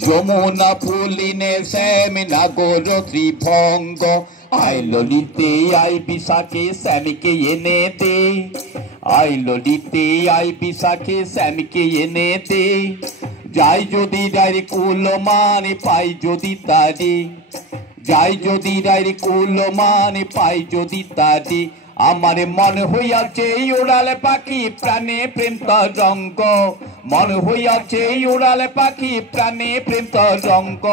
যমুনা ফুলিনে শ্যাম নাগর ত্রিভঙ্গ আই ললিতে আই বিশাখে শ্যামকে এনে দে আই ললিতে আই বিশাখে শ্যামকে এনে দে যাই যদি ডাইরে কুল মানে পাই যদি তারি যাই যদি ডাইরে কুল মানে পাই যদি তারি আমার মনে হইয়াছে উড়ালে পাখি প্রাণে প্রেম তরঙ্গ মনে হইয়াছে উড়ালে পাখি প্রাণে প্রেম তরঙ্গ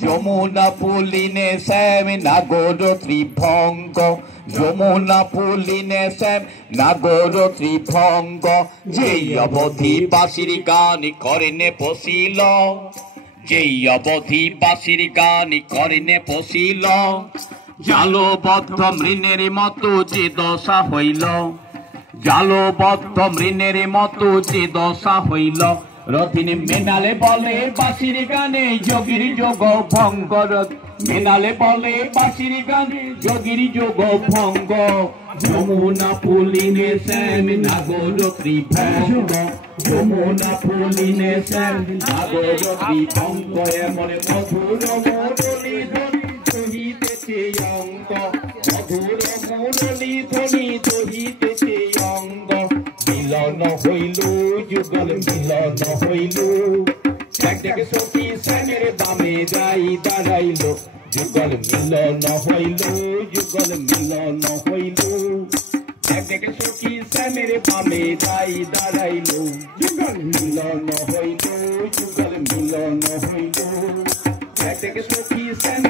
যমুনা ফুলিনে শ্যাম নাগর ত্রিভঙ্গ যমুনা ফুলিনে শ্যাম নাগর ত্রিভঙ্গ যেই অবধি বাঁশির গান করেনে পশিল যেই অবধি বাঁশির গান করেনে পশিল জালবদ্ধ মৃণের মতো যে দশা হইল জালবদ্ধ মৃণের মতো যে দশা হইল রথিনী মেনালে বলে বাঁশির গানে যোগীর যোগ ভঙ্গ মেনালে বলে বাঁশির গানে যোগীর যোগ ভঙ্গ যমুনা ফুলিনে শ্যাম নাগর ত্রিভঙ্গ যমুনা ফুলিনে শ্যাম নাগর ত্রিভঙ্গ এমন মধুর মুরলী দহিতেছে অঙ্গ মধুর মুরলী ধ্বনি দহিতেছে অঙ্গ মিলন হইল যুগল মিলন হইল এক সখী শ্যামের বামে যাই দাঁড়াইল যুগল মিলন হইল যুগল মিলন হইল এক সখী শ্যামের বামে যাই দাঁড়াইল যুগল মিলন হইল যুগল মিলন হইল এক সখী শ্যাম